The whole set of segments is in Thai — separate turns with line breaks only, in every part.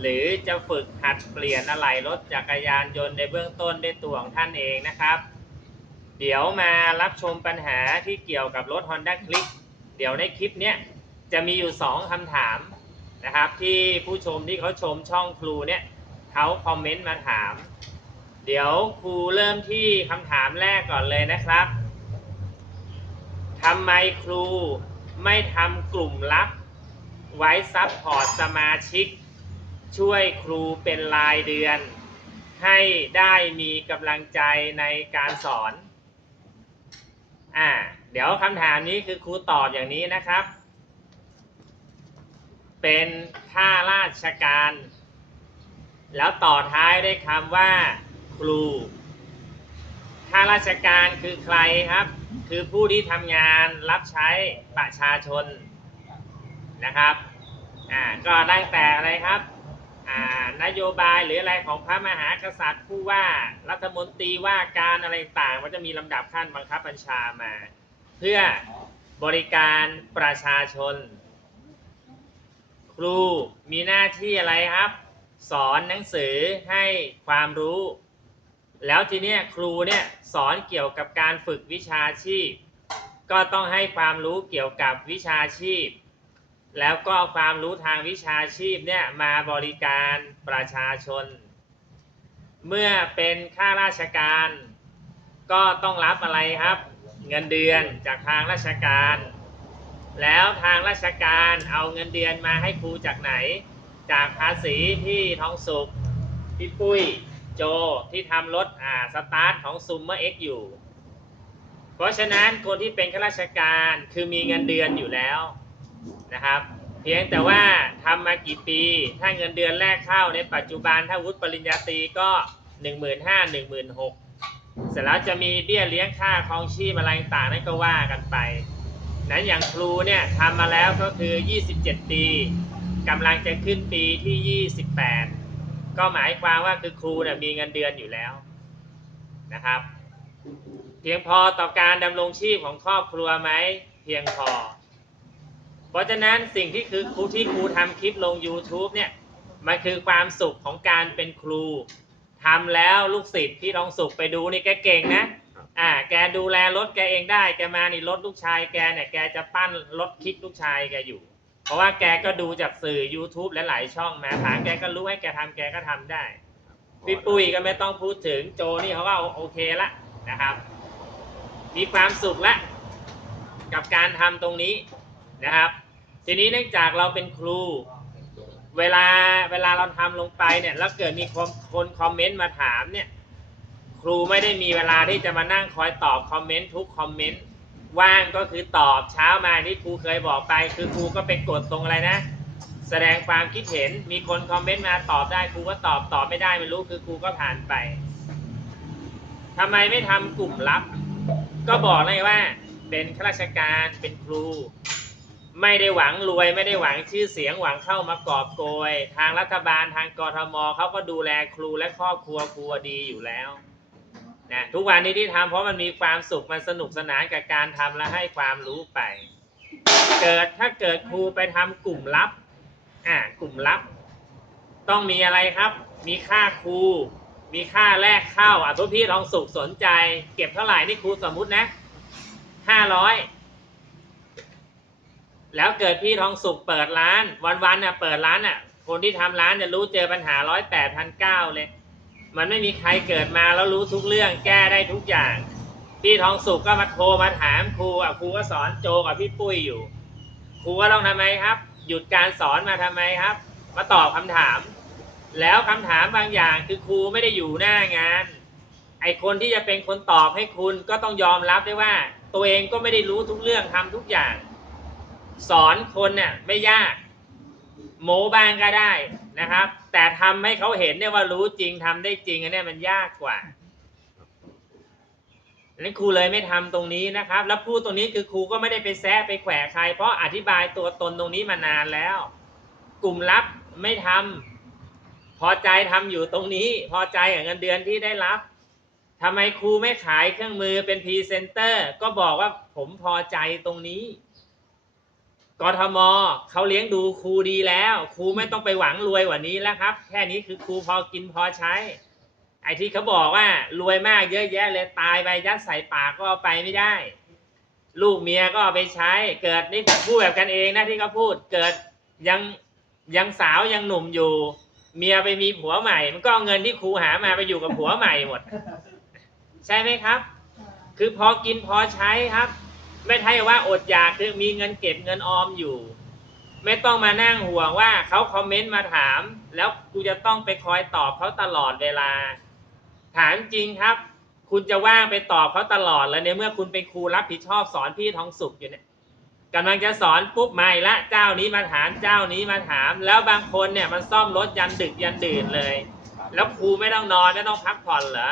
หรือจะฝึกหัดเปลี่ยนอะไหล่รถจักรยานยนต์ในเบื้องต้นด้วยตัวของท่านเองนะครับ เดี๋ยวมารับชมปัญหาที่เกี่ยวกับรถ Honda Click เดี๋ยวในคลิปเนี้ยจะมีอยู่ 2คำถามนะครับ ที่ผู้ชมที่เขาชมช่องครูเนี่ยเขาคอมเมนต์มาถาม เดี๋ยวครูเริ่มที่คำถามแรกก่อนเลยนะครับทำไมครูไม่ทำกลุ่มลับไว้ซับพอร์ตสมาชิก ช่วยครูเป็นรายเดือน ให้ได้มีกำลังใจในการสอน อ่า เดี๋ยวคำถามนี้คือครูตอบอย่างนี้นะครับ เป็นข้าราชการ แล้วต่อท้ายด้วยคำว่า ครูข้าราชการคือใครครับ คือผู้ที่ทำงานรับใช้ประชาชนนะครับ อ่า ก็ได้แต่อะไรครับ นโยบายหรืออะไรของพระมหากษัตริย์ผู้ว่ารัฐมนตรีว่าการอะไรต่างมันจะมีลำดับขั้นบังคับบัญชามา เพื่อบริการประชาชน ครูมีหน้าที่อะไรครับ สอนหนังสือให้ความรู้ แล้วทีเนี้ยครูเนี่ยสอนเกี่ยวกับการฝึกวิชาชีพ ก็ต้องให้ความรู้เกี่ยวกับวิชาชีพ แล้วก็เอาความรู้ทางวิชาชีพเนี่ยมาบริการประชาชน เมื่อเป็นข้าราชการ ก็ต้องรับอะไรครับ เงินเดือนจากทางราชการ แล้วทางราชการเอาเงินเดือนมาให้ครูจากไหน จากภาษีที่ท้องสุขพี่ปุ้ยโจที่ทำรถอ่าสตาร์ทของซูมเมอร์เอ็กอยู่ เพราะฉะนั้นคนที่เป็นข้าราชการคือมีเงินเดือนอยู่แล้ว นะครับ เพียงแต่ว่าทำมากี่ปี ถ้าเงินเดือนแรกเข้าในปัจจุบันถ้าวุฒิปริญญาตรีก็ 1 5 0 0 0 1 6 0 0 0เสร็จแล้วจะมีเบี้ยเลี้ยงค่าครองชีพอะไรต่างนั่นก็ว่ากันไป นั้นอย่างครูเนี่ยทำมาแล้วก็คือ 27 ปีกำลังจะขึ้นปีที่ 28 ก็หมายความว่าคือครูเนี่ยมีเงินเดือนอยู่แล้วนะครับ เพียงพอต่อการดำรงชีพของครอบครัวไหม เพียงพอ เพราะฉะนั้นสิ่งที่คือครูที่ครูทำคลิปลง YouTube เนี่ยมันคือความสุขของการเป็นครูทำแล้วลูกศิษย์ที่ลองสุขไปดูนี่แกเก่งนะอ่า แกดูแลรถแกเองได้ แกมานี่รถลูกชายแกเนี่ยแกจะปั้นรถคิดลูกชายแกอยู่ เพราะว่าแกก็ดูจากสื่อ YouTube และหลายช่องมาถามแกก็รู้ให้แกทำแกก็ทำได้พี่ปุ้ยก็ไม่ต้องพูดถึงโจนี่เขาก็โอเคละนะครับ มีความสุขละ กับการทำตรงนี้ นะครับ ทีนี้เนื่องจากเราเป็นครู เวลาเวลาเราทำลงไปเนี่ยแล้วเกิดมีคนคนคอมเมนต์มาถามเนี่ยครูไม่ได้มีเวลาที่จะมานั่งคอยตอบคอมเมนต์ทุกคอมเมนต์ว่างก็คือตอบเช้ามาที่ครูเคยบอกไป คือครูก็ไปกดตรงอะไรนะ แสดงความคิดเห็นมีคนคอมเมนต์มาตอบได้ครูก็ตอบตอบไม่ได้ไม่รู้คือครูก็ผ่านไปทำไมไม่ทำกลุ่มลับ ก็บอกเลยว่า เป็นข้าราชการเป็นครู ไม่ได้หวังรวยไม่ได้หวังชื่อเสียงหวังเข้ามากอบโกย ทางรัฐบาลทางกรทมเขาก็ดูแลครูและครอบครัวครัวดีอยู่แล้วนะทุกวันนี้ที่ทำเพราะมันมีความสุขมันสนุกสนานกับการทำและให้ความรู้ไป เกิดถ้าเกิดครูไปทำกลุ่มลับอ่ากลุ่มลับ ต้องมีอะไรครับ มีค่าครู มีค่าแรกเข้าอะทุกพี่ลองสุขสนใจ เก็บเท่าไหร่นี่ครูสมมุตินะห้าร้อย แล้วเกิดพี่ทองสุขเปิดร้าน วันๆน่ะเปิดร้านน่ะ คนที่ทำร้านจะรู้เจอปัญหาร้อยแปดพันเก้าเลย มันไม่มีใครเกิดมาแล้วรู้ทุกเรื่องแก้ได้ทุกอย่าง พี่ทองสุขก็มาโทรมาถามครูอะครูก็สอนโจกับพี่ปุ้ยอยู่ ครูก็ต้องทำไมครับ หยุดการสอนมาทำไมครับ มาตอบคำถาม แล้วคำถามบางอย่างคือครูไม่ได้อยู่หน้างาน ไอคนที่จะเป็นคนตอบให้คุณก็ต้องยอมรับด้วยว่า ตัวเองก็ไม่ได้รู้ทุกเรื่องทำทุกอย่าง สอนคนเนี่ยไม่ยากโมบ้างก็ได้นะครับ แต่ทำให้เขาเห็นเนี่ยว่ารู้จริงทำได้จริงอันเนี้ยมันยากกว่านั้นครูเลยไม่ทำตรงนี้นะครับ แล้วพูดตรงนี้คือครูก็ไม่ได้ไปแซะไปแขวะใคร เพราะอธิบายตัวตนตรงนี้มานานแล้ว กลุ่มลับไม่ทำพอใจทำอยู่ตรงนี้ พอใจกับเงินเดือนที่ได้รับทำไมครูไม่ขายเครื่องมือเป็นพรีเซนเตอร์ ก็บอกว่าผมพอใจตรงนี้ กทมเขาเลี้ยงดูครูดีแล้ว ครูไม่ต้องไปหวังรวยกว่านี้แล้วครับ แค่นี้คือครูพอกินพอใช้ ไอ้ที่เขาบอกว่ารวยมากเยอะแยะเลยตายไปยัดใส่ปากก็เอาไปไม่ได้ ลูกเมียก็เอาไปใช้ เกิดนี่พูดแบบกันเองนะที่เขาพูดเกิดยังยังสาวยังหนุ่มอยู่ เมียไปมีผัวใหม่ มันก็เอาเงินที่ครูหามาไปอยู่กับผัวใหม่หมด ใช่ไหมครับ คือพอกินพอใช้ครับ ไม่ใช่ว่าอดอยากคือมีเงินเก็บเงินออมอยู่ ไม่ต้องมานั่งห่วงว่าเขาคอมเมนต์มาถาม แล้วกูจะต้องไปคอยตอบเขาตลอดเวลา ถามจริงครับ คุณจะว่างไปตอบเขาตลอดแล้วในเมื่อคุณเป็นครูรับผิดชอบสอนพี่ทองสุขอยู่เนี่ยกำลังจะสอนปุ๊บไม่ละเจ้านี้มาถามเจ้านี้มาถาม แล้วบางคนเนี่ยมันซ่อมรถยันดึกยันดื่นเลย แล้วครูไม่ต้องนอนไม่ต้องพักผ่อนเหรอ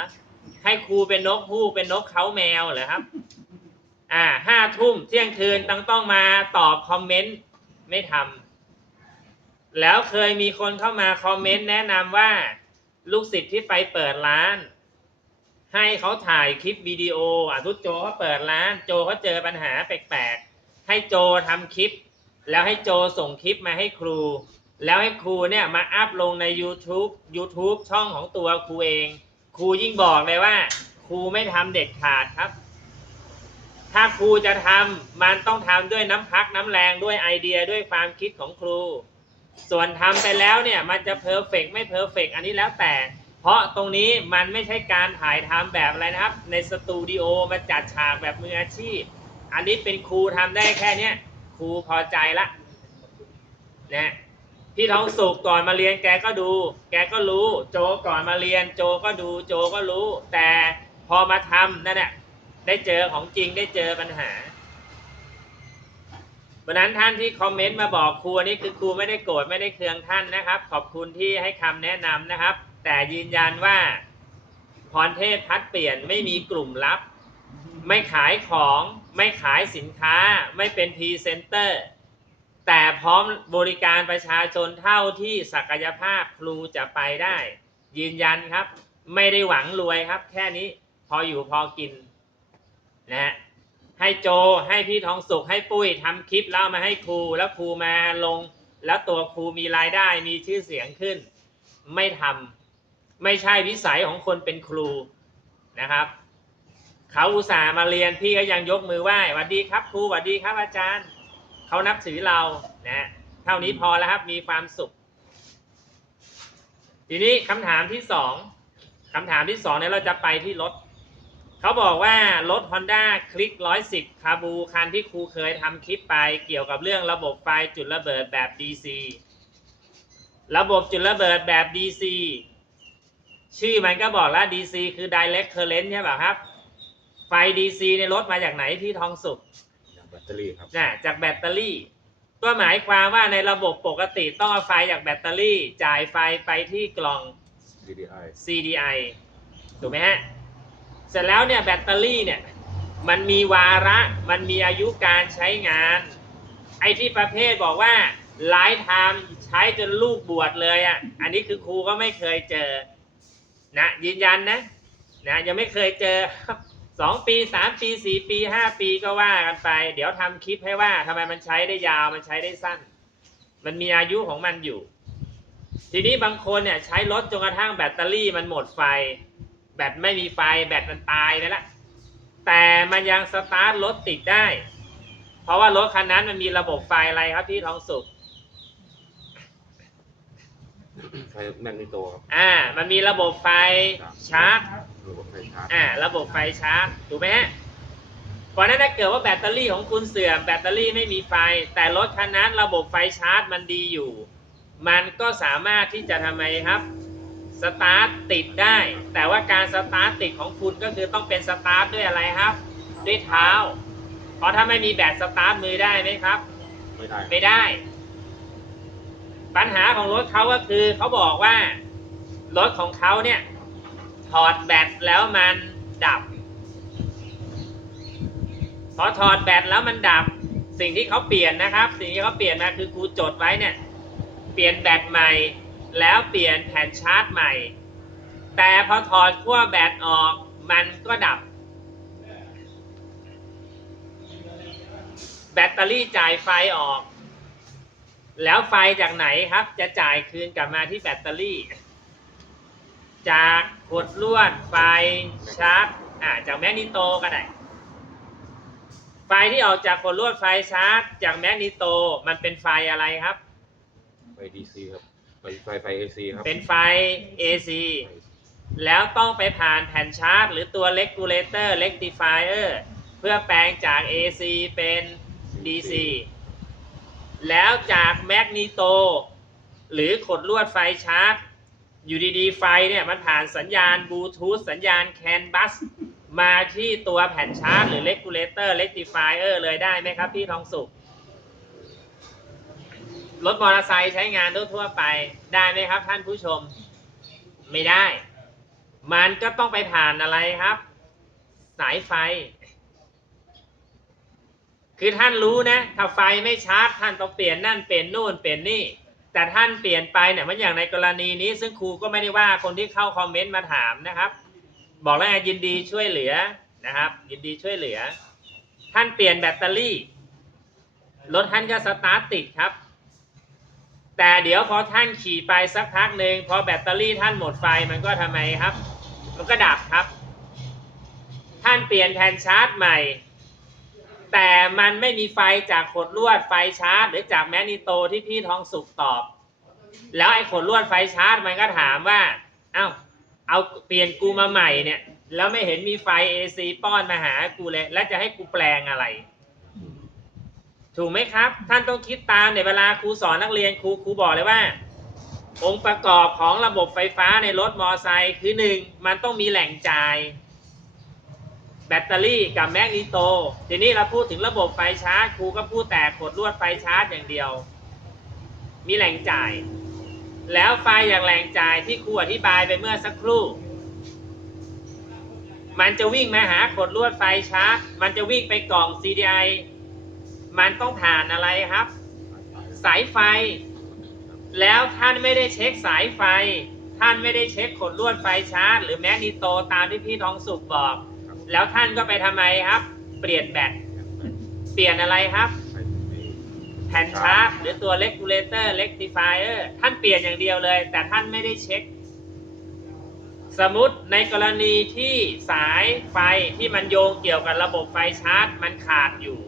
ให้ครูเป็นนกฮูกเป็นนกเขาแมวเหรอครับ อ่าห้าทุ่มเที่ยงคืนต้องต้องมาตอบคอมเมนต์ไม่ทำแล้วเคยมีคนเข้ามาคอมเมนต์แนะนำว่า ลูกศิษย์ที่ไปเปิดร้าน ให้เขาถ่ายคลิปวิดีโออะทุกโจเขาเปิดร้าน โจเขาเจอปัญหาแปลกๆ ให้โจทำคลิป แล้วให้โจส่งคลิปมาให้ครู แล้วให้ครูเนี่ยมาอัพลงใน YouTube YouTube ช่องของตัวครูเอง ครูยิ่งบอกเลยว่า ครูไม่ทำเด็ดขาดครับ ถ้าครูจะทำมันต้องทำด้วยน้ำพักน้ำแรงด้วยไอเดียด้วยความคิดของครู ส่วนทำไปแล้วเนี่ยมันจะเพอร์เฟกไม่เพอร์เฟกอันนี้แล้วแต่ เพราะตรงนี้มันไม่ใช่การถ่ายทำแบบอะไรนะครับ ในสตูดิโอมาจัดฉากแบบมืออาชีพ อันนี้เป็นครูทำได้แค่เนี้ยครูพอใจละนะพี่ท้องสุกก่อนมาเรียนแกก็ดู แกก็รู้ โจก่อนมาเรียน โจก็ดู โจก็รู้ แต่พอมาทำนั่นแหละ ได้เจอของจริงได้เจอปัญหาวันนั้นท่านที่คอมเมนต์มาบอกครูนนี้คือครูไม่ได้โกรธไม่ได้เคืองท่านนะครับ ขอบคุณที่ให้คำแนะนำนะครับ แต่ยืนยันว่าพรเทพพัดเปลี่ยนไม่มีกลุ่มลับ ไม่ขายของไม่ขายสินค้า ไม่เป็นพรีเซนเตอร์ แต่พร้อมบริการประชาชนเท่าที่ศักยภาพครูจะไปได้ ยืนยันครับ ไม่ได้หวังรวยครับ แค่นี้พออยู่พอกิน นะฮะให้โจให้พี่ทองสุขให้ปุ้ยทำคลิปแล้วเอามาให้ครูแล้วครูมาลง แล้วตัวครูมีรายได้มีชื่อเสียงขึ้น ไม่ทำไม่ใช่วิสัยของคนเป็นครูนะครับเขาอุตส่าห์มาเรียนพี่ก็ยังยกมือไหว้สวัสดีครับครูสวัสดีครับอาจารย์เขานับถือเรานะเท่านี้พอแล้วครับมีความสุข ทีนี้คำถามที่สองคำถามที่สองเนี่ยเราจะไปที่รถ เขาบอกว่ารถ Honda คลิก 110 คาบู คันที่ครูเคยทำคลิปไปเกี่ยวกับเรื่องระบบไฟจุดระเบิดแบบ DC ระบบจุดระเบิดแบบ DC ชื่อมันก็บอกแล้ว DC คือ direct current ใช่ป่ะครับ ไฟ DC ในรถมาจากไหนพี่ทองสุข
อย่างแบตเตอรี่ครับ
นะจากแบตเตอรี่ ก็หมายความว่าในระบบปกติต้องเอาไฟจากแบตเตอรี่ จ่ายไฟไปที่กล่อง
DDI
CDI ถูกไหมฮะเสร็จแล้วเนี่ยแบตเตอรี่เนี่ยมันมีวาระมันมีอายุการใช้งาน ไอ้ที่ประเภทบอกว่าไลฟ์ไทม์ใช้จนลูกบวชเลยอะอันนี้คือครูก็ไม่เคยเจอนะยืนยันนะนะยังไม่เคยเจอสองปีสามปีสี่ปีห้าปีก็ว่ากันไป เดี๋ยวทำคลิปให้ว่าทำไมมันใช้ได้ยาวมันใช้ได้สั้น มันมีอายุของมันอยู่ ทีนี้บางคนเนี่ยใช้รถจนกระทั่งแบตเตอรี่มันหมดไฟ แบตไม่มีไฟแบตมันตายไปแล้วแต่มันยังสตาร์ทรถติดได้ เพราะว่ารถคันนั้นมันมีระบบไฟอะไรครับที่ทองสุข
ใช้แมกนิโตครับ
อ่า มันมีระบบไฟชาร์จ
ระบบไฟชาร์จ
อ่า ระบบไฟชาร์จ ถูกไหมฮะเพราะฉะนั้นถ้าเกิดว่าแบตเตอรี่ของคุณเสื่อม แบตเตอรี่ไม่มีไฟ แต่รถคันนั้นระบบไฟชาร์จมันดีอยู่ มันก็สามารถที่จะทำไมครับ สตาร์ทติดได้ แต่ว่าการสตาร์ทติดของคุณก็คือต้องเป็นสตาร์ทด้วยอะไรครับ ด้วยเท้า เพราะถ้าไม่มีแบตสตาร์ทมือได้ไหมครับ
ไม่ได้
ไม่ได้ ปัญหาของรถเขาก็คือเขาบอกว่ารถของเขาเนี่ยถอดแบตแล้วมันดับ พอถอดแบตแล้วมันดับ สิ่งที่เขาเปลี่ยนนะครับ สิ่งที่เขาเปลี่ยนมาคือครูจดไว้เนี่ย เปลี่ยนแบตใหม่ แล้วเปลี่ยนแผ่นชาร์จใหม่ แต่พอถอดขั้วแบตออกมันก็ดับ แบตเตอรี่จ่ายไฟออก แล้วไฟจากไหนครับจะจ่ายคืนกลับมาที่แบตเตอรี่ จากขดลวดไฟชาร์จอ่าจากแมกนิโตก็ได้ไฟที่ออกจากขดลวดไฟชาร์จจากแมกนิโตมันเป็นไฟอะไรครับ
ไฟดีซีครับ ไฟไฟไฟเอซีครับ
เป็นไฟ AC แล้วต้องไปผ่านแผ่นชาร์จ หรือตัว regulator rectifier เพื่อแปลงจาก AC เป็น DC แล้วจากแมกนีโต หรือขดลวดไฟชาร์จ อยู่ดีๆ ไฟเนี่ยมันผ่านสัญญาณบลูทูธสัญญาณแคนบัสมาที่ตัวแผ่นชาร์จ หรือ regulator rectifier เลยได้ไหมครับพี่ทองสุข รถมอเตอร์ไซค์ใช้งานทั่วๆไปได้ไหมครับ ท่านผู้ชม ไม่ได้ มันก็ต้องไปผ่านอะไรครับ สายไฟ คือท่านรู้นะ ถ้าไฟไม่ชาร์จท่านต้องเปลี่ยนนั่นเปลี่ยนนู่นเปลี่ยนนี่ แต่ท่านเปลี่ยนไปเนี่ยมันอย่างในกรณีนี้ ซึ่งครูก็ไม่ได้ว่าคนที่เข้าคอมเมนต์มาถามนะครับ บอกแล้วยินดีช่วยเหลือนะครับ ยินดีช่วยเหลือ ท่านเปลี่ยนแบตเตอรี่รถท่านก็สตาร์ทติดครับ แต่เดี๋ยวพอท่านขี่ไปสักพักหนึ่งพอแบตเตอรี่ท่านหมดไฟมันก็ทำไมครับ มันก็ดับครับ ท่านเปลี่ยนแผ่นชาร์จใหม่ แต่มันไม่มีไฟจากขดลวดไฟชาร์จ หรือจากแมกนีโตที่พี่ทองสุกตอบ แล้วไอ้ขดลวดไฟชาร์จมันก็ถามว่า เอ้าเอาเปลี่ยนกูมาใหม่เนี่ย แล้วไม่เห็นมีไฟ AC ป้อนมาหากูเลย แล้วจะให้กูแปลงอะไร ถูกไหมครับ ท่านต้องคิดตามในเวลาครูสอนนักเรียนครูครูบอกเลยว่า องค์ประกอบของระบบไฟฟ้าในรถมอไซค์คือหนึ่งมันต้องมีแหล่งจ่าย แบตเตอรี่กับแมกนีโต ทีนี้เราพูดถึงระบบไฟชาร์จครูก็พูดแต่ขดลวดไฟชาร์จอย่างเดียว มีแหล่งจ่าย แล้วไฟอย่างแหล่งจ่ายที่ครูอธิบายไปเมื่อสักครู่มันจะวิ่งมาหาขดลวดไฟชาร์จ มันจะวิ่งไปกล่อง CDI มันต้องผ่านอะไรครับ สายไฟ แล้วท่านไม่ได้เช็คสายไฟ ท่านไม่ได้เช็คขดลวดไฟชาร์จ หรือแมกนีโตตามที่พี่ทองสุกบอก แล้วท่านก็ไปทำไมครับ เปลี่ยนแบตเปลี่ยนอะไรครับ แผ่นชาร์จหรือตัว regulator rectifier ท่านเปลี่ยนอย่างเดียวเลย แต่ท่านไม่ได้เช็ค สมมติในกรณีที่สายไฟที่มันโยงเกี่ยวกับระบบไฟชาร์จ มันขาดอยู่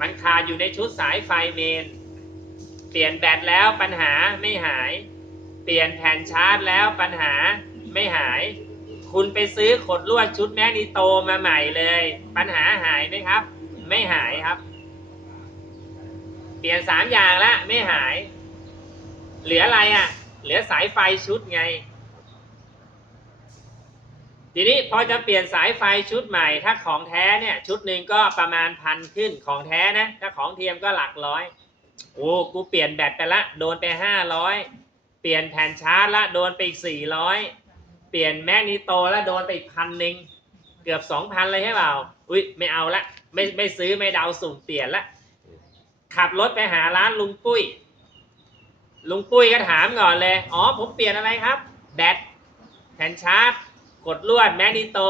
มันขาดอยู่ในชุดสายไฟเมน เปลี่ยนแบตแล้วปัญหาไม่หาย เปลี่ยนแผ่นชาร์จแล้วปัญหาไม่หาย คุณไปซื้อขดลวดชุดแมกนีโตมาใหม่เลย ปัญหาหายไหมครับ ไม่หายครับ เปลี่ยนสามอย่างล้วไม่หาย เหลืออะไรอะ เหลือสายไฟชุดไง ทีนี้พอจะเปลี่ยนสายไฟชุดใหม่ถ้าของแท้เนี่ย ชุดหนึ่งก็ประมาณพันขึ้นของแท้นะถ้าของเทียมก็หลักร้อยโอ้กูเปลี่ยนแบตไปละโดนไปห้าร้อยเปลี่ยนแผ่นชาร์จละโดนไปอีกสี่ร้อยเปลี่ยนแมกนีโตละโดนไปอีกพันหนึ่งเกือบสองพันเลยใช่เปล่าอุ้ยไม่เอาละไม่ไม่ซื้อไม่เดาสุ่มเปลี่ยนละขับรถไปหาร้านลุงปุ้ย ลุงปุ้ยก็ถามก่อนเลย อ๋อผมเปลี่ยนอะไรครับ แบตแผ่นชาร์จ กดลวดแมกนีโต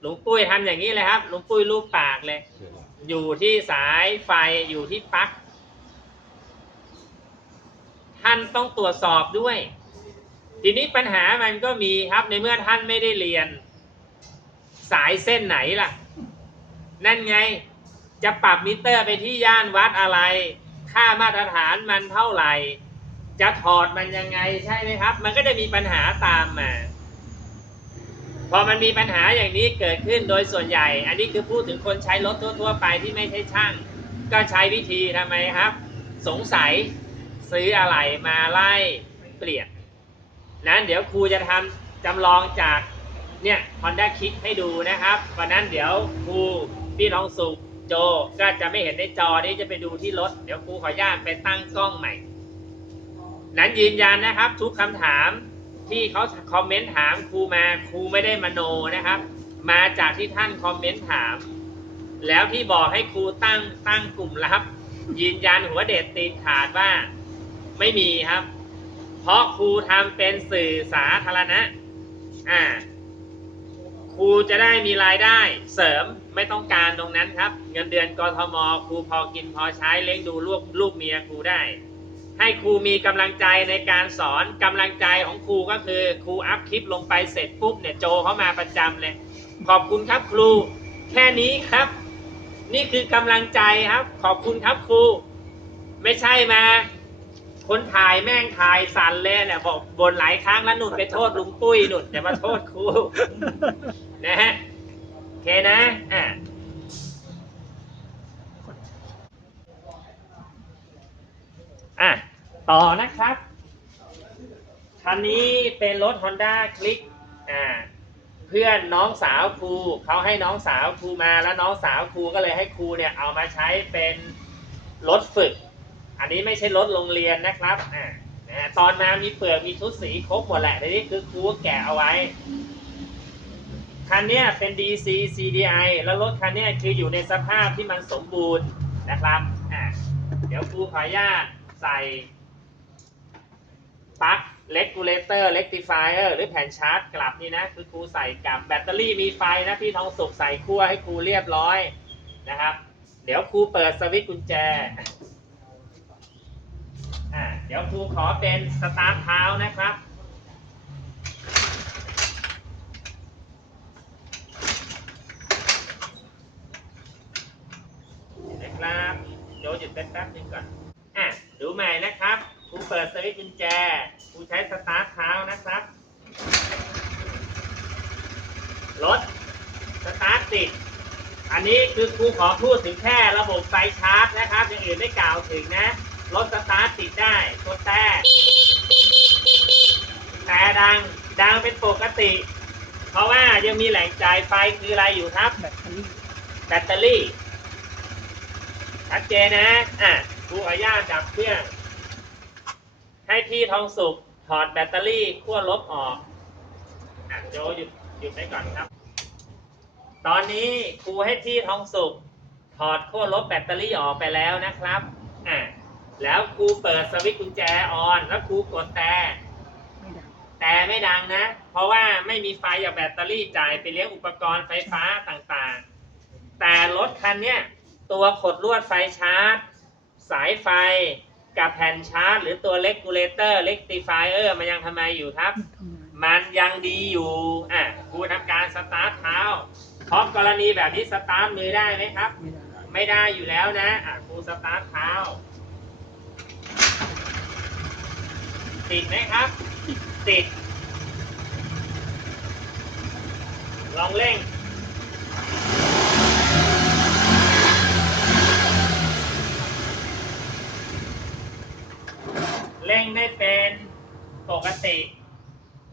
หลุงปุ้ยทำอย่างนี้เลยครับ หลุงปุ้ยรูปปากเลย อยู่ที่สายไฟอยู่ที่ปลั๊กท่านต้องตรวจสอบด้วย ทีนี้ปัญหามันก็มีครับในเมื่อท่านไม่ได้เรียน สายเส้นไหนล่ะ นั่นไงจะปรับมิเตอร์ไปที่ย่านวัดอะไร ค่ามาตรฐานมันเท่าไหร่ จะถอดมันยังไงใช่ไหมครับ มันก็จะมีปัญหาตามมา พอมันมีปัญหาอย่างนี้เกิดขึ้นโดยส่วนใหญ่ อันนี้คือพูดถึงคนใช้รถทั่ว ๆ ไปที่ไม่ใช่ช่าง ก็ใช้วิธีทำไมครับ สงสัยซื้ออะไรมาไล่เปลี่ยนนั้นเดี๋ยวครูจะทำจำลองจากเนี่ย Honda Kick ให้ดูนะครับวันนั้นเดี๋ยวครูพี่ทองสุขโจก็จะไม่เห็นในจอนี้จะไปดูที่รถ เดี๋ยวครูขออนุญาตไปตั้งกล้องใหม่ นั้นยืนยันนะครับ ทุกคำถาม ที่เขาคอมเมนต์ถามครูมาครูไม่ได้มโนนะครับ มาจากที่ท่านคอมเมนต์ถาม แล้วที่บอกให้ครูตั้งตั้งกลุ่มลับ ยืนยันหัวเด็ดตีนขาดว่าไม่มีครับ เพราะครูทำเป็นสื่อสาธารณะอ่าครูจะได้มีรายได้เสริมไม่ต้องการตรงนั้นครับ เงินเดือนกทมครูพอกินพอใช้เลี้ยงดูลูกลูกเมียครูได้ ให้ครูมีกำลังใจในการสอนกำลังใจของครูก็คือครูอัพคลิปลงไปเสร็จปุ๊บเนี่ยโจเข้ามาประจำเลย ขอบคุณครับครู แค่นี้ครับ นี่คือกำลังใจครับ ขอบคุณครับครู ไม่ใช่มาคนถ่ายแม่งถ่ายสันเลยเนี่ยบอกบนหลายครั้งแล้วหนุนไปโทษลุงปุ้ยหนุนอย่มาโทษครูนะฮะโอเคนะอะ อะ ต่อนะครับ คันนี้เป็นรถ Honda Click อ่า เพื่อนน้องสาวครูเขาให้น้องสาวครูมาแล้วน้องสาวครูก็เลยให้ครูเนี่ยเอามาใช้เป็นรถฝึก อันนี้ไม่ใช่รถโรงเรียนนะครับ อ่านะตอนมามีเปลือกมีชุดสีครบหมดแหละแต่นี่คือครูก็แกะเอาไว้ คันเนี้ยเป็น DC CDI แล้วรถคันเนี้ยคืออยู่ในสภาพที่มันสมบูรณ์นะครับ อ่าเดี๋ยวครูขออนุญาต ใส่ปลั๊ก regulator rectifier หรือแผ่นชาร์จกลับนี่นะ คือครูใส่กับแบตเตอรี่มีไฟนะพี่ทองสุกใส่ขั้วให้ครูเรียบร้อยนะครับ เดี๋ยวครูเปิดสวิตช์กุญแจอ่าเดี๋ยวครูขอเป็นสตาร์ทเท้านะครับนะครับโยหยุดแป๊บๆนึงก่อน ดูใหม่นะครับครูเปิดสวิตช์กุญแจครูใช้สตาร์ทเท้านะครับ รถสตาร์ทติด อันนี้คือครูขอพูดถึงแค่ระบบไฟชาร์จนะครับ อย่างอื่นไม่กล่าวถึงนะ รถสตาร์ทติดได้กดแต่แต่ดัง ดังเป็นปกติ เพราะว่ายังมีแหล่งจ่ายไฟคืออะไรอยู่ครับ
แบตเตอรี่
แบตเตอรี่ชัดเจนนะ อะ ครูออนุญาตดับเครื่อง ให้พี่ทองสุกถอดแบตเตอรี่ขั้วลบออกอะโจหยุดหยุดไว้ก่อนครับ ตอนนี้ครูให้พี่ทองสุกถอดขั้วลบแบตเตอรี่ออกไปแล้วนะครับอะแล้วครูเปิดสวิตช์กุญแจออน แล้วครูกดแต่แต่ไม่ดังนะ เพราะว่าไม่มีไฟจากแบตเตอรี่จ่ายไปเลี้ยงอุปกรณ์ไฟฟ้าต่างๆ แต่รถคันเนี้ยตัวขดลวดไฟชาร์จ สายไฟกับแผ่นชาร์จหรือตัวเลกูเลเตอร์เ e กติฟายเออร์มันยังทำไมอยู่ครับ
มันทำงาน
มันยังดีอยู่อะครูทำการสตาร์ทเท้าเพราะกรณีแบบนี้สตาร์ทมือได้ไหมครับ
ไม่ได้
ไม่ได้อยู่แล้วนะอะครูสตาร์ทเท้าติดไหมครับ ติด ลองเร่ง กติ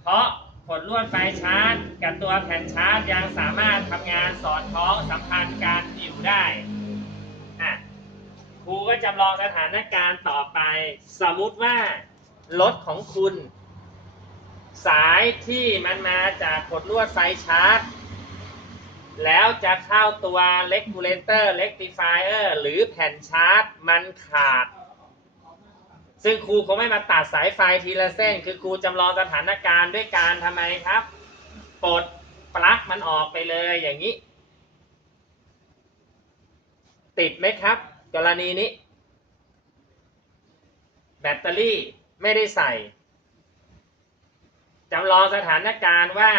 เพราะผลลวดไฟชาร์จกับตัวแผ่นชาร์จยังสามารถทำงานสอดคล้องสัมพันธ์การอยู่ได้อะครูก็จำลองสถานการณ์ต่อไป สมมุติว่ารถของคุณ สายที่มันมาจากขดลวดไฟชาร์จ แล้วจะเข้าตัว regulator rectifier หรือแผ่นชาร์จมันขาด ซึ่งครูคงไม่มาตัดสายไฟทีละเส้น คือครูจำลองสถานการณ์ด้วยการทำไมครับปลดปลั๊กมันออกไปเลยอย่างนี้ ติดไหมครับ กรณีนี้ แบตเตอรี่ไม่ได้ใส่จำลองสถานการณ์ว่า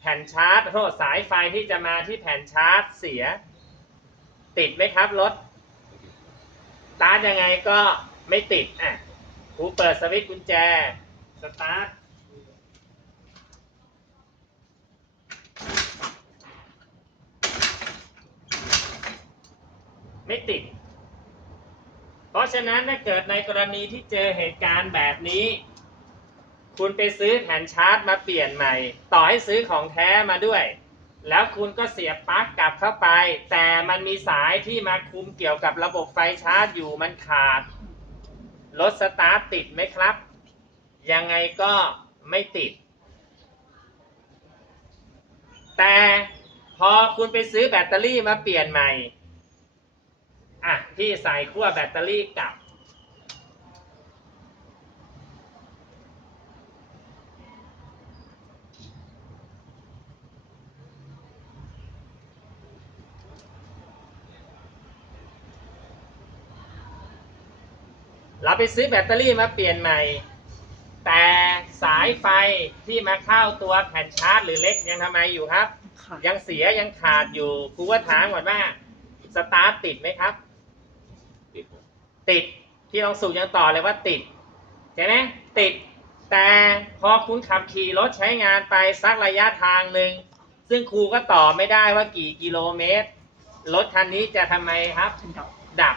แผ่นชาร์จโทษสายไฟที่จะมาที่แผ่นชาร์จเสีย ติดไหมครับรถตาร์ยังไงก็ไม่ติดอะ รูเปิดสวิตช์กุญแจ สตาร์ท ไม่ติด เพราะฉะนั้นถ้าเกิดในกรณีที่เจอเหตุการณ์แบบนี้ คุณไปซื้อแผ่นชาร์จมาเปลี่ยนใหม่ ต่อให้ซื้อของแท้มาด้วย แล้วคุณก็เสียบปลั๊กกลับเข้าไป แต่มันมีสายที่มาคุมเกี่ยวกับระบบไฟชาร์จอยู่มันขาด รถสตาร์ทติดไหมครับ ยังไงก็ไม่ติด แต่พอคุณไปซื้อแบตเตอรี่มาเปลี่ยนใหม่ อะ พี่ใส่ขั้วแบตเตอรี่กลับ เราไปซื้อแบตเตอรี่มาเปลี่ยนใหม่ แต่สายไฟที่มาเข้าตัวแผ่นชาร์จหรือเล็กยังทำไมอยู่ครับ
ค่ะ
ยังเสียยังขาดอยู่ครูว่าถามก่อนว่าสตาร์ทติดไหมครับ
ติดครับ
ติดพี่ลองสูยังต่อเลยว่าติดใช่ไหมติด แต่พอคุณขับขี่รถใช้งานไปสักระยะทางหนึ่งซึ่งครูก็ต่อไม่ได้ว่ากี่กิโลเมตรรถคันนี้จะทำไมครับ
เป็นดอก
ดับ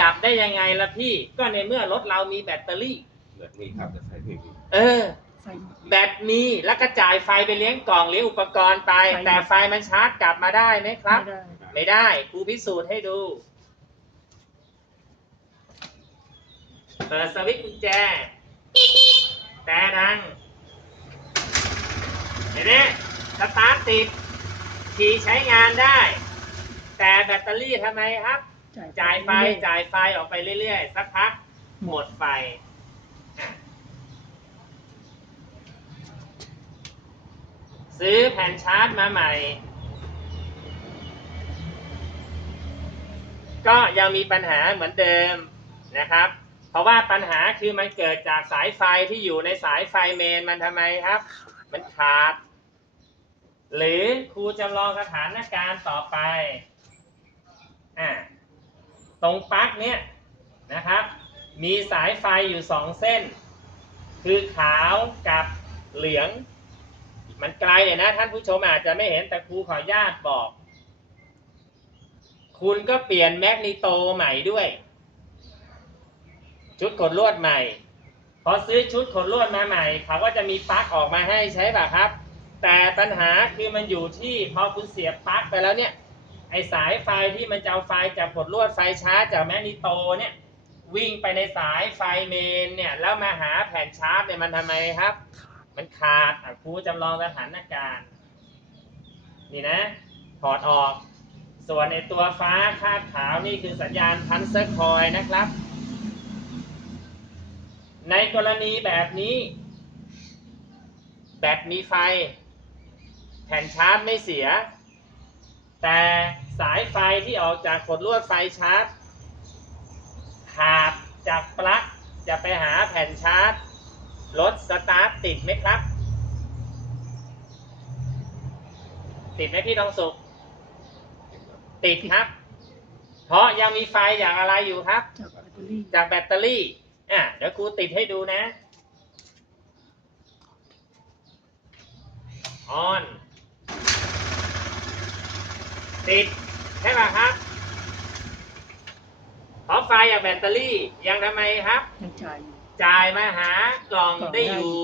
ดับได้ยังไงล่ะพี่ ก็ในเมื่อรถเรามีแบตเตอรี่
แบบนี้ครับจะใส่เพลงนี้
เออ
ใส่หมด
แบตมีแล้วก็จ่ายไฟไปเลี้ยงกล่องเลี้ยงอุปกรณ์ไป
ใช่
แต่ไฟมันชาร์จกลับมาได้ไหมครับ
ไม่ได้
ไม่ได้ครูพิสูจน์ให้ดู เปิดสวิตช์กุญแจ แต่ดังเห็นไหมสตาร์ทติด ขี่ใช้งานได้ แต่แบตเตอรี่ทำไมครับ จ่ายไฟ
เรื่อ
จ่ายไฟออกไปเรื่อยๆ สักพักหมดไฟอะซื้อแผ่นชาร์จมาใหม่ ก็ยังมีปัญหาเหมือนเดิมนะครับ เพราะว่าปัญหาคือมันเกิดจากสายไฟที่อยู่ในสายไฟเมนมันทำไมครับ มันขาด หรือครูจำลองสถานการณ์ต่อไปอ่า ตรงปลั๊กเนี้ยนะครับ มีสายไฟอยู่สองเส้น คือขาวกับเหลือง มันไกลเนี่ยนะ ท่านผู้ชมอาจจะไม่เห็นแต่ครูขออนุญาตบอก คุณก็เปลี่ยนแมกนิโตใหม่ด้วย ชุดขดลวดใหม่พอซื้อชุดขดลวดมาใหม่ เขาก็จะมีปลั๊กออกมาให้ใช่ป่ะครับ แต่ปัญหาคือมันอยู่ที่พอคุณเสียบปลั๊กไปแล้วเนี่ย ไอสายไฟที่มันจะเอาไฟจากขดลวดไฟชาร์จจากแมกนิโตเนี่ยวิ่งไปในสายไฟเมนเนี่ยแล้วมาหาแผ่นชาร์จเนี่ยมันทำไมครับ มันขาดอะครูจำลองสถานการณ์นี่นะถอดออก ส่วนในตัวฟ้าคาดขาวนี่คือสัญญาณพันเซอร์คอยนะครับ ในกรณีแบบนี้ แบตมีไฟ แผ่นชาร์จไม่เสีย แต่ สายไฟที่ออกจากขดลวดไฟชาร์จขาดจากปลั๊กจะไปหาแผ่นชาร์จรถสตาร์ทติดไหมครับ ติดไหมพี่ทองสุข
ติดครับ
เพราะยังมีไฟอย่างอะไรอยู่ครับ จากแบตเตอรี่อะเดี๋ยวครูติดให้ดูนะ ออน ติดใช่ป่ะครับเพราะไฟจากแบตเตอรี่ยังทำไมครับ
ยังจ่ายอยู่
จ่ายมาหากล่อง
กล่อง
ได้
ได้
อยู่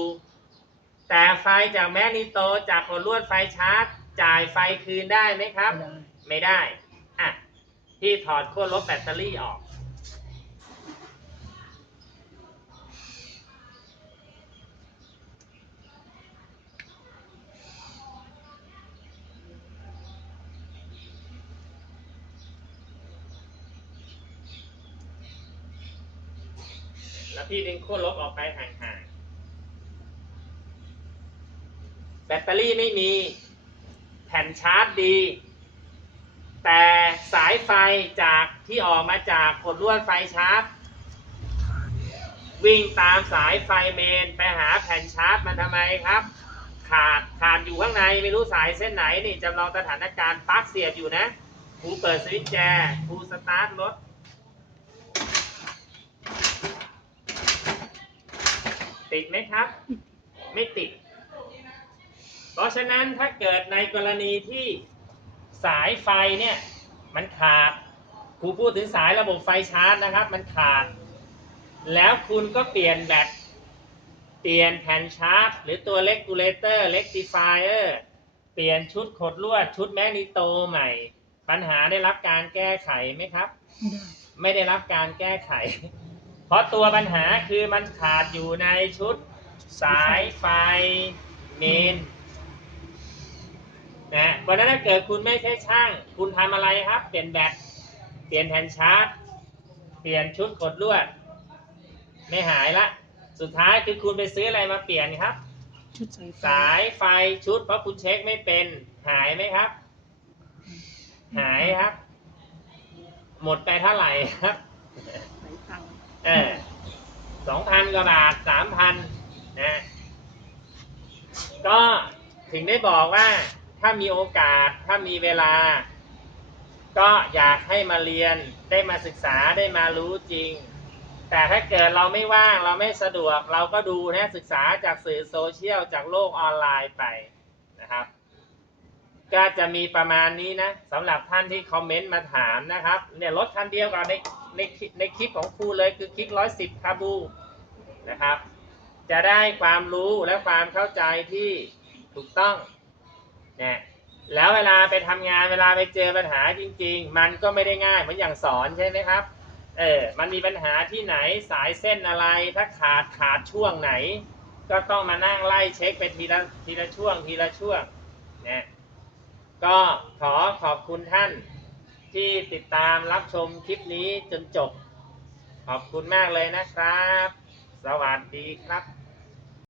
แต่ไฟจากแมกนิโตจากคนลวดไฟชาร์จ จ่ายไฟคืนได้ไหมครับ
ไม่ได้
ไม่ได้ อะที่ถอดขั้วลบแบตเตอรี่ออก แล้วพี่ดึงขั้วลบออกไปห่างๆ แบตเตอรี่ไม่มีแผ่นชาร์จดี แต่สายไฟจากที่ออกมาจากขดลวดไฟชาร์จ วิ่งตามสายไฟเมนไปหาแผ่นชาร์จมันทำไมครับ ขาดขาดอยู่ข้างในไม่รู้สายเส้นไหนนี่จำลองสถานการณ์ปลั๊กเสียบอยู่นะครูเปิดสวิตช์แจครูสตาร์ทรถ ติดไหมครับ ไม่ติด เพราะฉะนั้นถ้าเกิดในกรณีที่สายไฟเนี่ยมันขาดครูพูดถึงสายระบบไฟชาร์จนะครับ มันขาด แล้วคุณก็เปลี่ยนแบตเปลี่ยนแผ่นชาร์จหรือตัวเลกูเลเตอร์เลกติฟายเออร์เปลี่ยนชุดขดลวดชุดแมกนิโตใหม่ ปัญหาได้รับการแก้ไขไหมครับ
ไม่ได้
ไม่ได้รับการแก้ไข เพราะตัวปัญหาคือมันขาดอยู่ในชุดสายไฟเมนนะวันนั้นถ้าเกิดคุณไม่ใช่ช่าง คุณทำอะไรครับ เปลี่ยนแบตเปลี่ยนแผ่นชาร์จ เปลี่ยนชุดกดลวด ไม่หายละ สุดท้ายคือคุณไปซื้ออะไรมาเปลี่ยนครับ
ชุดสายไฟ
สายไฟชุดเพราะคุณเช็คไม่เป็น หายไหมครับ หายครับ หมดไปเท่าไหร่ครับ
สายพัง
เออสองพันกว่าบาทสามพันนะก็ถึงได้บอกว่าถ้ามีโอกาสถ้ามีเวลา ก็อยากให้มาเรียนได้มาศึกษาได้มารู้จริง แต่ถ้าเกิดเราไม่ว่างเราไม่สะดวกเราก็ดูนะศึกษาจากสื่อโซเชียลจากโลกออนไลน์ไปนะครับ ก็จะมีประมาณนี้นะสำหรับท่านที่คอมเมนต์มาถามนะครับ เนี่ยรถคันเดียวกับใน ในคลิปในคลิปของครูเลยคือคลิกร้อยสิบคาบูนะครับ จะได้ความรู้และความเข้าใจที่ถูกต้องนะแล้วเวลาไปทำงานเวลาไปเจอปัญหาจริง ๆ มันก็ไม่ได้ง่ายเหมือนอย่างสอนใช่ไหมครับเออมันมีปัญหาที่ไหนสายเส้นอะไรถ้าขาดขาดช่วงไหน ก็ต้องมานั่งไล่เช็คไปทีละทีละช่วงทีละช่วงนะก็ขอขอบคุณท่าน ที่ติดตามรับชมคลิปนี้จนจบ ขอบคุณมากเลยนะครับ สวัสดีครับ